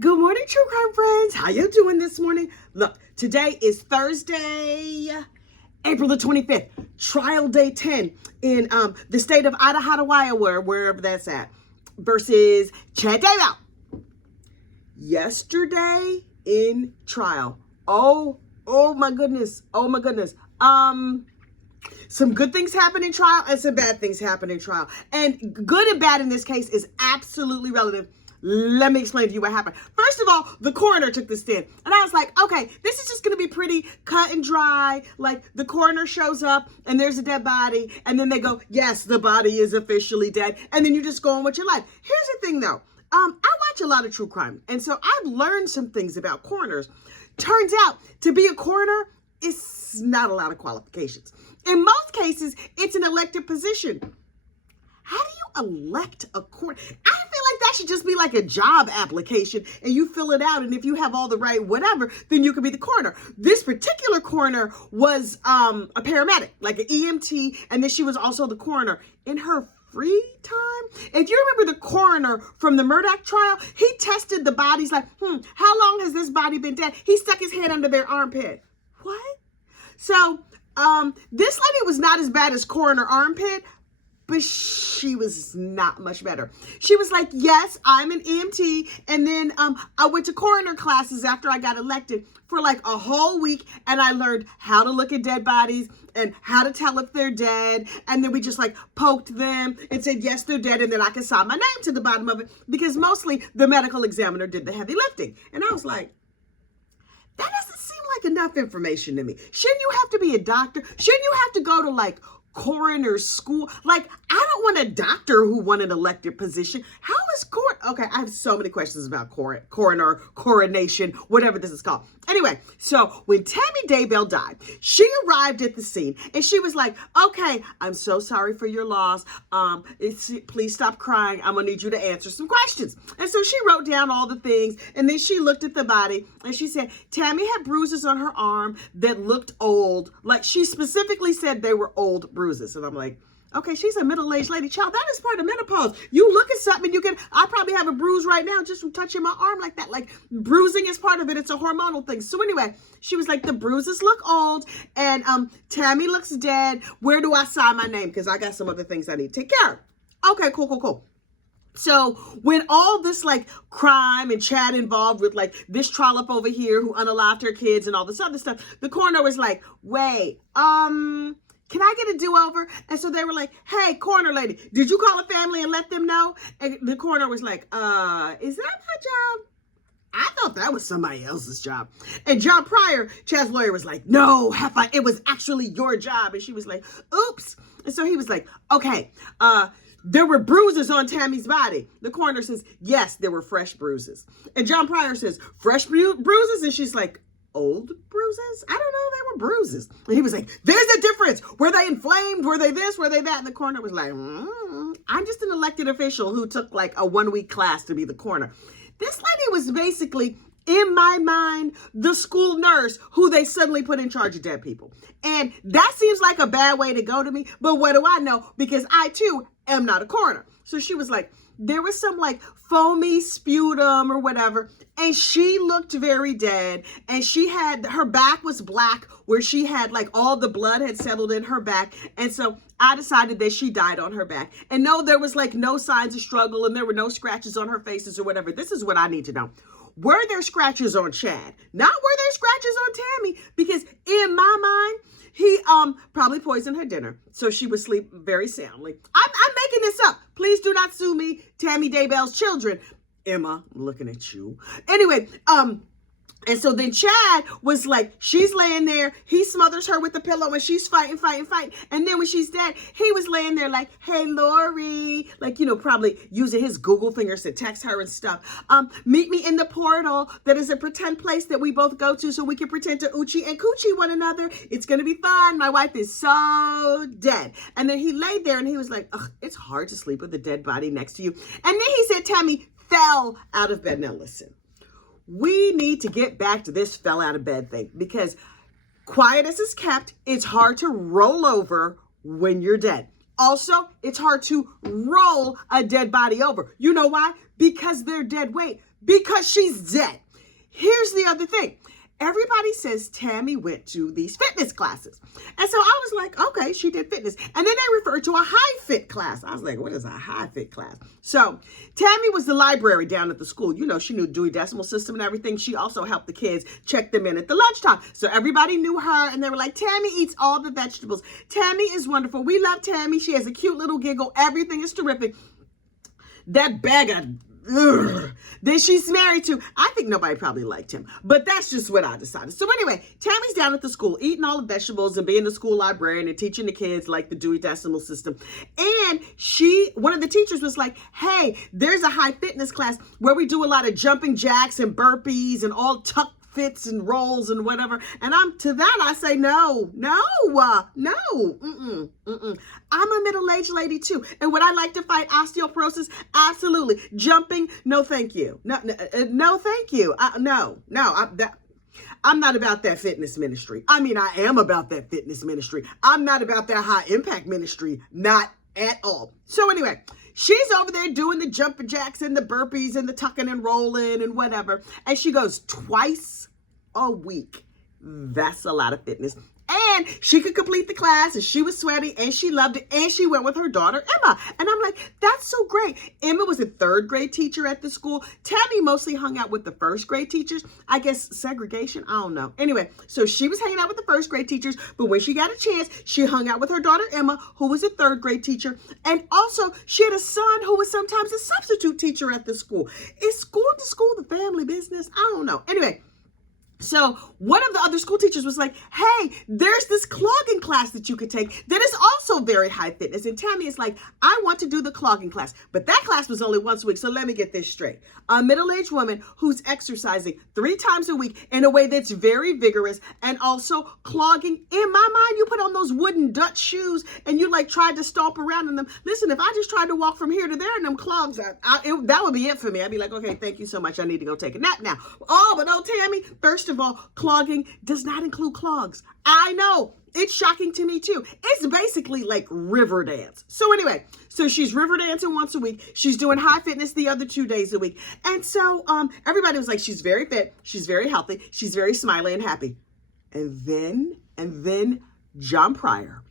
Good morning, true crime friends. How you doing this morning? Look, today is Thursday, April the 25th, trial day 10 in the state of Idahidaiowa, wherever that's at, versus Chad Daybell. Yesterday in trial. Oh my goodness. Oh my goodness. Some good things happen in trial and some bad things happen in trial. And good and bad in this case is absolutely relative. Let me explain to you what happened. First of all, the coroner took the stand. And I was like, okay, this is just going to be pretty cut and dry. Like the coroner shows up and there's a dead body. And then they go, yes, the body is officially dead. And then you just go on with your life. Here's the thing though. I watch a lot of true crime. And so I've learned some things about coroners. Turns out to be a coroner is not a lot of qualifications. In most cases, it's an elected position. How do you elect a coroner? I feel like that should just be like a job application and you fill it out. And if you have all the right whatever, then you can be the coroner. This particular coroner was a paramedic, like an EMT. And then she was also the coroner in her free time. If you remember the coroner from the Murdoch trial, he tested the bodies like, how long has this body been dead? He stuck his head under their armpit. What? So this lady was not as bad as coroner armpit, but she was not much better. She was like, yes, I'm an EMT. And then I went to coroner classes after I got elected for like a whole week. And I learned how to look at dead bodies and how to tell if they're dead. And then we just like poked them and said, yes, they're dead. And then I could sign my name to the bottom of it because mostly the medical examiner did the heavy lifting. And I was like, that doesn't seem like enough information to me. Shouldn't you have to be a doctor? Shouldn't you have to go to like coroner school? Like, I don't want a doctor who won an elected position. How is okay, I have so many questions about coroner, coronation, whatever this is called. Anyway, so when Tammy Daybell died, she arrived at the scene and she was like, okay, I'm so sorry for your loss. Please stop crying. I'm gonna need you to answer some questions. And so she wrote down all the things and then she looked at the body and she said, Tammy had bruises on her arm that looked old. Like she specifically said they were old bruises. And I'm like, okay, she's a middle-aged lady. Child, that is part of menopause. You look at something, I probably have a bruise right now just from touching my arm like that. Like bruising is part of it. It's a hormonal thing. So anyway, she was like, the bruises look old and Tammy looks dead. Where do I sign my name? Because I got some other things I need to take care of. Okay, cool. So when all this like crime and Chad involved with like this trollop over here who unalived her kids and all this other stuff, the coroner was like, wait, can I get a do-over? And so they were like, hey, coroner lady, did you call a family and let them know? And the coroner was like, is that my job? I thought that was somebody else's job. And John Pryor, Chad's lawyer, was like, no, it was actually your job. And she was like, oops. And so he was like, okay, there were bruises on Tammy's body. The coroner says, yes, there were fresh bruises. And John Pryor says, fresh bruises? And she's like, old bruises? I don't know, they were bruises. And he was like, there's a difference. Were they inflamed? Were they this? Were they that? And the coroner was like, I'm just an elected official who took like a 1-week class to be the coroner. This lady was basically, in my mind, the school nurse who they suddenly put in charge of dead people. And that seems like a bad way to go to me, but what do I know? Because I too am not a coroner. So she was like, there was some like foamy sputum or whatever. And she looked very dead. And her back was black where she had like all the blood had settled in her back. And so I decided that she died on her back. And no, there was like no signs of struggle and there were no scratches on her faces or whatever. This is what I need to know. Were there scratches on Chad? Not were there scratches on Tammy? Because in my mind, he probably poisoned her dinner, so she would sleep very soundly. I'm making this up. Please do not sue me, Tammy Daybell's children. Emma, I'm looking at you. Anyway, and so then Chad was like, she's laying there. He smothers her with the pillow and she's fighting. And then when she's dead, he was laying there like, hey, Lori, like, probably using his Google fingers to text her and stuff. Meet me in the portal that is a pretend place that we both go to so we can pretend to Uchi and Coochie one another. It's going to be fun. My wife is so dead. And then he laid there and he was like, ugh, it's hard to sleep with a dead body next to you. And then he said, Tammy fell out of bed. Now listen. We need to get back to this fell out of bed thing because quiet as it's kept, it's hard to roll over when you're dead. Also, it's hard to roll a dead body over. You know why? Because they're dead weight. because she's dead. Here's the other thing. Everybody says Tammy went to these fitness classes. And so I was like, okay, she did fitness. And then they referred to a high fit class. I was like, what is a high fit class? So Tammy was the library down at the school. You know, she knew Dewey Decimal System and everything. She also helped the kids check them in at the lunchtime. So everybody knew her and they were like, Tammy eats all the vegetables. Tammy is wonderful. We love Tammy. She has a cute little giggle. Everything is terrific. That bag of that she's married to, I think nobody probably liked him, but that's just what I decided. So anyway, Tammy's down at the school eating all the vegetables and being the school librarian and teaching the kids like the Dewey Decimal System. And one of the teachers was like, hey, there's a high fitness class where we do a lot of jumping jacks and burpees and all tuck fits and rolls and whatever. And I say, no. I'm a middle-aged lady too. And would I like to fight osteoporosis? Absolutely. Jumping? No, thank you. No, thank you. No. I'm not about that fitness ministry. I mean, I am about that fitness ministry. I'm not about that high impact ministry. Not at all. So anyway, she's over there doing the jumping jacks and the burpees and the tucking and rolling and whatever. And she goes twice a week. That's a lot of fitness. And she could complete the class and she was sweaty and she loved it. And she went with her daughter, Emma. And I'm like, that's so great. Emma was a third grade teacher at the school. Tammy mostly hung out with the first grade teachers. I guess segregation. I don't know. Anyway, so she was hanging out with the first grade teachers. But when she got a chance, she hung out with her daughter, Emma, who was a third grade teacher. And also she had a son who was sometimes a substitute teacher at the school. Is school to school the family business? I don't know. Anyway. So one of the other school teachers was like, hey, there's this clogging class that you could take that is also very high fitness. And Tammy is like, I want to do the clogging class. But that class was only once a week. So let me get this straight. A middle-aged woman who's exercising 3 times a week in a way that's very vigorous and also clogging. In my mind, you put on those wooden Dutch shoes and you like tried to stomp around in them. Listen, if I just tried to walk from here to there in them clogs, that would be it for me. I'd be like, okay, thank you so much. I need to go take a nap now. Oh, but no, Tammy, first of all, clogging does not include clogs. I know. It's shocking to me too. It's basically like river dance. So anyway, so she's river dancing once a week. She's doing high fitness the other 2 days a week. And so everybody was like, she's very fit. She's very healthy. She's very smiley and happy. And then John Pryor,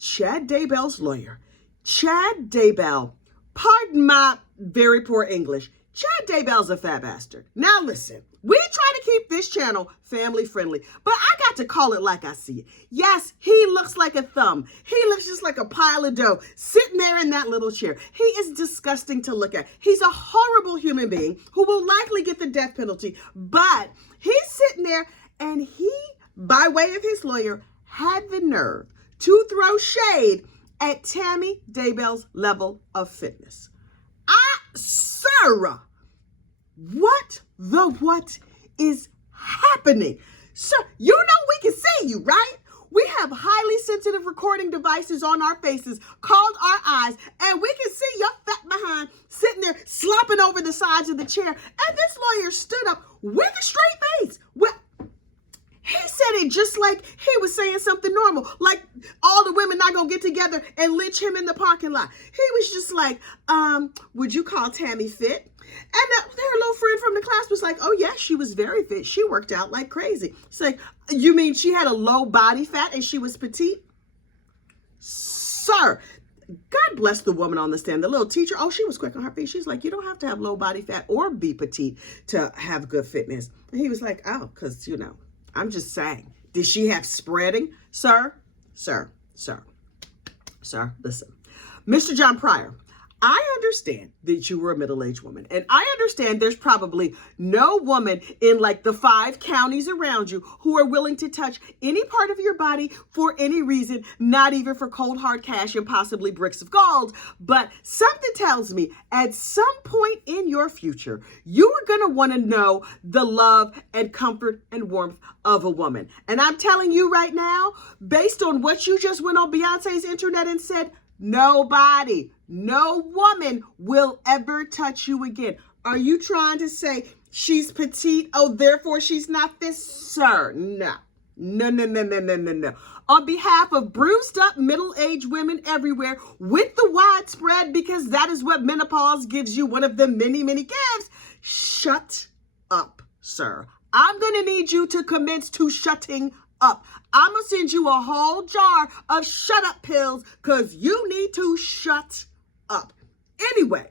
Chad Daybell's lawyer, Chad Daybell, pardon my very poor English, Chad Daybell's a fat bastard. Now listen, we try to keep this channel family friendly, but I got to call it like I see it. Yes, he looks like a thumb. He looks just like a pile of dough sitting there in that little chair. He is disgusting to look at. He's a horrible human being who will likely get the death penalty, but he's sitting there and he, by way of his lawyer, had the nerve to throw shade at Tammy Daybell's level of fitness. Sir, what is happening? Sir, you know we can see you, right? We have highly sensitive recording devices on our faces called our eyes, and we can see your fat behind sitting there slopping over the sides of the chair. And this lawyer stood up with a straight face. He said it just like he was saying something normal, like all the women not gonna get together and lynch him in the parking lot. He was just like, would you call Tammy fit? And their little friend from the class was like, oh yeah, she was very fit. She worked out like crazy. It's like, you mean she had a low body fat and she was petite? Sir, God bless the woman on the stand. The little teacher, oh, she was quick on her feet. She's like, you don't have to have low body fat or be petite to have good fitness. And he was like, oh, because, you know, I'm just saying, did she have spreading? Sir, listen. Mr. John Pryor, I understand that you were a middle-aged woman, and I understand there's probably no woman in like the 5 counties around you who are willing to touch any part of your body for any reason, not even for cold hard cash and possibly bricks of gold. But something tells me at some point in your future, you are going to want to know the love and comfort and warmth of a woman. And I'm telling you right now, based on what you just went on Beyonce's internet and said, nobody, no woman will ever touch you again. Are you trying to say she's petite? Oh, therefore she's not this? Sir, no. On behalf of bruised up middle-aged women everywhere with the widespread, because that is what menopause gives you, one of the many, many gifts, Shut up, sir. I'm going to need you to commence to shutting up. I'm going to send you a whole jar of shut up pills because you need to shut up. Anyway,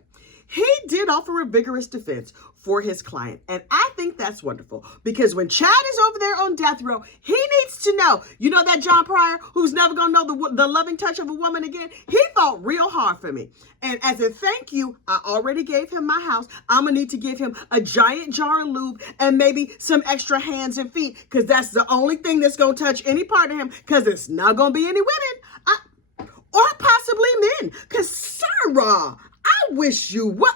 he did offer a vigorous defense for his client. And I think that's wonderful because when Chad is over there on death row, he needs to know, you know that John Pryor who's never going to know the loving touch of a woman again? He fought real hard for me. And as a thank you, I already gave him my house. I'm going to need to give him a giant jar of lube and maybe some extra hands and feet because that's the only thing that's going to touch any part of him because it's not going to be any women or possibly men. Because, Sarah, I wish you would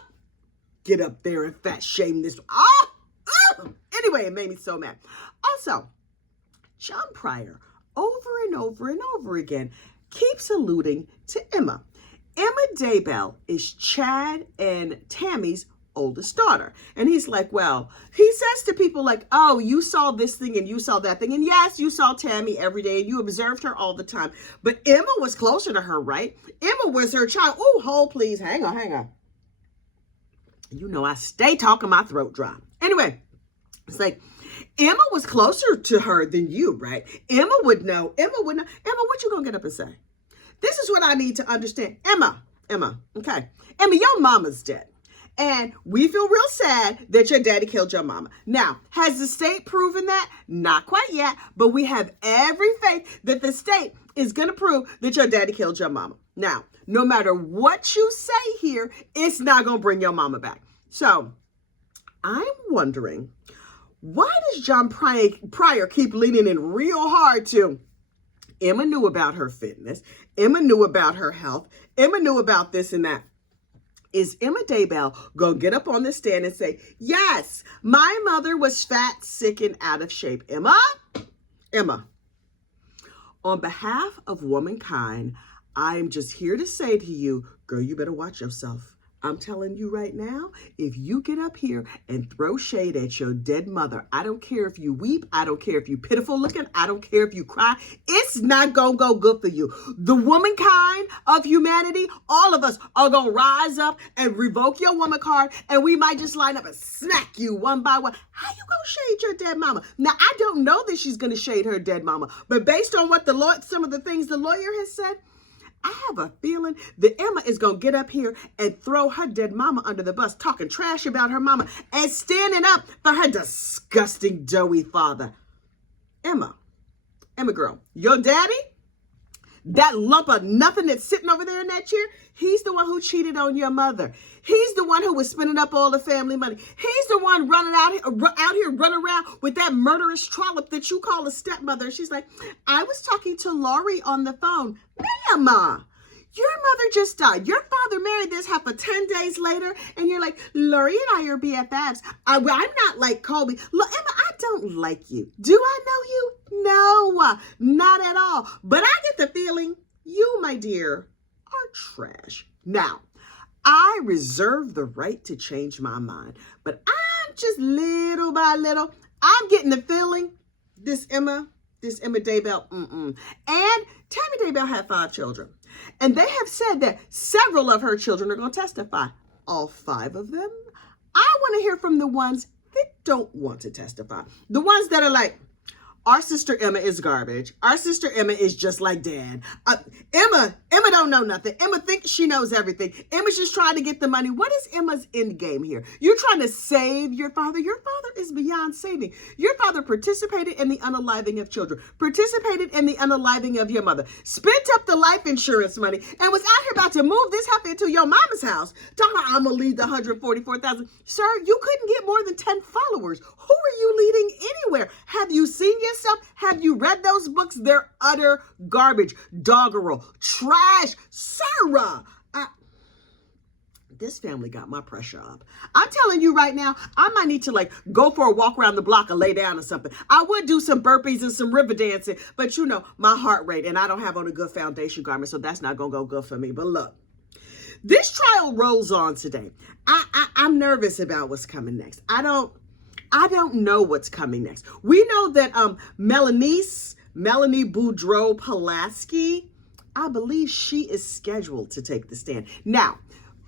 get up there and fat shame this. Anyway, it made me so mad. Also, John Pryor, over and over and over again, keeps alluding to Emma. Emma Daybell is Chad and Tammy's oldest daughter. And he's like, well, he says to people like, oh, you saw this thing and you saw that thing. And yes, you saw Tammy every day and you observed her all the time. But Emma was closer to her, right? Emma was her child. Oh, hold, please. Hang on. You know, I stay talking, my throat dry. Anyway, it's like, Emma was closer to her than you, right? Emma would know. Emma, what you gonna get up and say? This is what I need to understand. Emma, okay. Emma, your mama's dead. And we feel real sad that your daddy killed your mama. Now, has the state proven that? Not quite yet, but we have every faith that the state is going to prove that your daddy killed your mama. Now, no matter what you say here, it's not going to bring your mama back. So, I'm wondering, why does John Pryor keep leaning in real hard to Emma knew about her fitness, Emma knew about her health, Emma knew about this and that? Is Emma Daybell going to get up on the stand and say, yes, my mother was fat, sick, and out of shape? Emma, on behalf of womankind, I'm just here to say to you, girl, you better watch yourself. I'm telling you right now, if you get up here and throw shade at your dead mother, I don't care if you weep, I don't care if you pitiful looking, I don't care if you cry, it's not gonna go good for you. The womankind of humanity, all of us are gonna rise up and revoke your woman card, and we might just line up and smack you one by one. How you gonna shade your dead mama? Now, I don't know that she's gonna shade her dead mama, but based on what some of the things the lawyer has said, I have a feeling that Emma is going to get up here and throw her dead mama under the bus, talking trash about her mama and standing up for her disgusting, doughy father. Emma girl, your daddy, that lump of nothing that's sitting over there in that chair, he's the one who cheated on your mother. He's the one who was spending up all the family money. He's the one running out here running around with that murderous trollop that you call a stepmother. She's like, I was talking to Lori on the phone. Mama, your mother just died. Your father married this heifer 10 days later, and you're like, Lori and I are BFFs. I'm not like Colby. Look, Emma, I don't like you. Do I know you? No, not at all. But I get the feeling you, my dear, are trash. Now, I reserve the right to change my mind, but I'm just little by little, I'm getting the feeling this Emma Daybell, And Tammy Daybell had 5 children. And they have said that several of her children are going to testify. All 5 of them? I want to hear from the ones that don't want to testify. The ones that are like, our sister Emma is garbage. Our sister Emma is just like dad. Emma don't know nothing. Emma thinks she knows everything. Emma's just trying to get the money. What is Emma's end game here? You're trying to save your father. Your father is beyond saving. Your father participated in the unaliving of children, participated in the unaliving of your mother, spent up the life insurance money, and was out here about to move this heifer into your mama's house. Talking about, I'm going to lead the 144,000. Sir, you couldn't get more than 10 followers. Who are you leading anywhere? Have you seen yourself? Have you read those books? They're utter garbage, doggerel, trash. Sarah, this family got my pressure up. I'm telling you right now, I might need to go for a walk around the block or lay down or something. I would do some burpees and some river dancing, but you know, my heart rate, and I don't have on a good foundation garment, so that's not going to go good for me. But look, this trial rolls on today. I'm nervous about what's coming next. I don't know what's coming next. We know that Melanie Pulaski, I believe she is scheduled to take the stand. Now,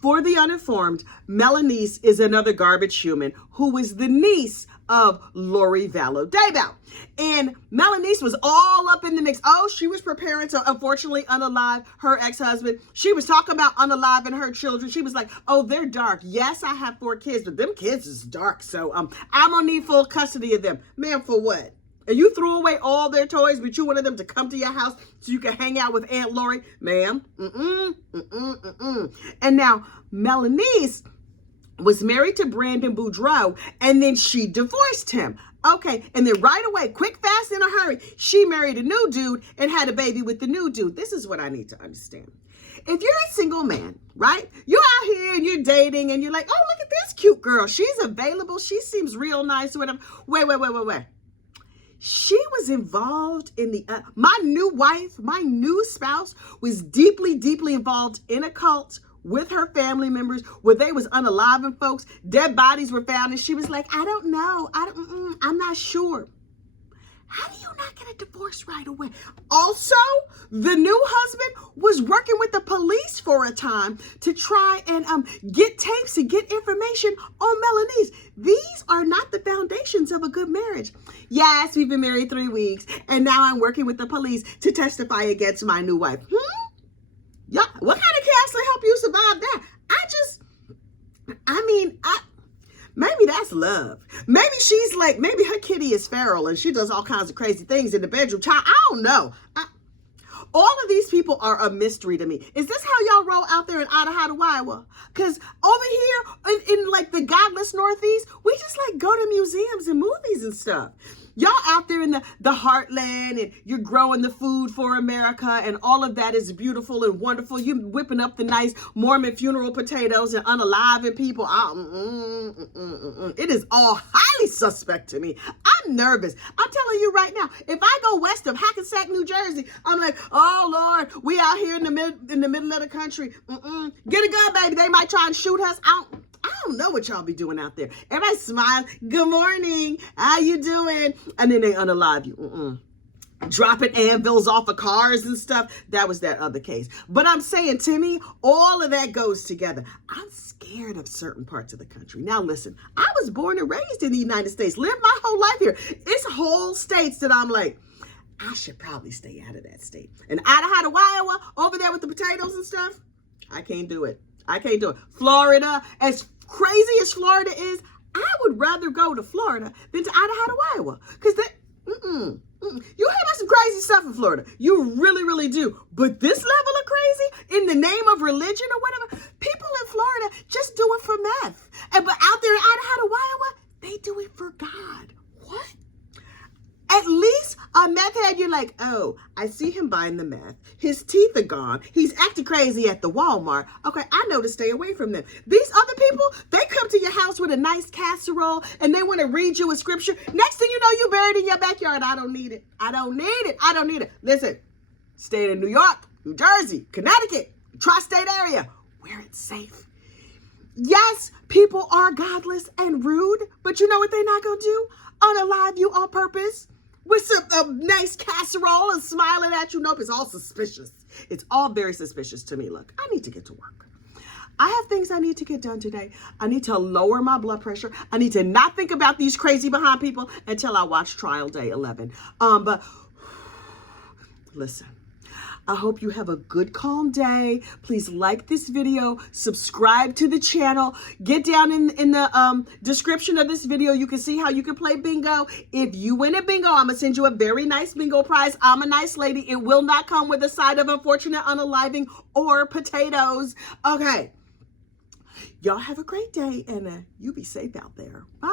For the uninformed, Melanie is another garbage human who is the niece of Lori Vallow Daybell. And Melanie was all up in the mix. Oh, she was preparing to unfortunately unalive her ex-husband. She was talking about unaliving her children. She was like, oh, they're dark. Yes, I have 4 kids, but them kids is dark. So I'm gonna need full custody of them. Ma'am, for what? And you threw away all their toys, but you wanted them to come to your house so you could hang out with Aunt Lori? Ma'am, And now, Melanie was married to Brandon Boudreaux, and then she divorced him. Okay, and then right away, quick, fast, in a hurry, she married a new dude and had a baby with the new dude. This is what I need to understand. If you're a single man, right? You're out here and you're dating and you're like, oh, look at this cute girl. She's available. She seems real nice. Wait. She was involved in my new wife, my new spouse was deeply, deeply involved in a cult with her family members where they was unaliving folks. Dead bodies were found and she was like, I don't know. I'm not sure. How do you not get a divorce right away? Also, the new husband was working with the police for a time to try and get tapes and get information on Melanie. These are not the foundations of a good marriage. Yes, we've been married 3 weeks, and now I'm working with the police to testify against my new wife. Yeah, what kind of counseling help you survive that? Maybe that's love. Maybe she's like, maybe her kitty is feral and she does all kinds of crazy things in the bedroom. Child, I don't know. All of these people are a mystery to me. Is this how y'all roll out there in Idahidaiowa? Because over here in like the godless Northeast, we just like go to museums and movies and stuff. Y'all out there in the heartland and you're growing the food for America and all of that is beautiful and wonderful. You whipping up the nice Mormon funeral potatoes and unaliving people. It is all highly suspect to me. I'm nervous. I'm telling you right now, if I go west of Hackensack, New Jersey, I'm like, oh Lord, we out here in the middle of the country. Get a gun, baby. They might try and shoot us. I don't know what y'all be doing out there. Everybody smiles. Good morning. How you doing? And then they unalive you. Dropping anvils off of cars and stuff. That was that other case. But I'm saying, to me, all of that goes together. I'm scared of certain parts of the country. Now, listen, I was born and raised in the United States. Lived my whole life here. It's whole states that I'm like, I should probably stay out of that state. And Idahidaiowa, over there with the potatoes and stuff, I can't do it. Florida, as crazy as Florida is, I would rather go to Florida than to Idahidaiowa. Because you hear about some crazy stuff in Florida. You really, really do. But this level of crazy, in the name of religion or whatever, people in Florida just do it for meth. But out there in Idahidaiowa, they do it for God. What? At least a meth head, you're like, oh, I see him buying the meth. His teeth are gone. He's acting crazy at the Walmart. Okay, I know to stay away from them. These other people, they come to your house with a nice casserole and they want to read you a scripture. Next thing you know, you buried in your backyard. I don't need it. Listen, stay in New York, New Jersey, Connecticut, tri-state area, where it's safe. Yes, people are godless and rude, but you know what they're not going to do? Unalive you on purpose with some nice casserole and smiling at you. Nope, it's all suspicious. It's all very suspicious to me. Look, I need to get to work. I have things I need to get done today. I need to lower my blood pressure. I need to not think about these crazy behind people until I watch trial day 11. But listen, I hope you have a good, calm day. Please like this video, subscribe to the channel. Get down in the description of this video. You can see how you can play bingo. If you win a bingo, I'm going to send you a very nice bingo prize. I'm a nice lady. It will not come with a side of unfortunate unaliving or potatoes. Okay. Y'all have a great day and you be safe out there. Bye.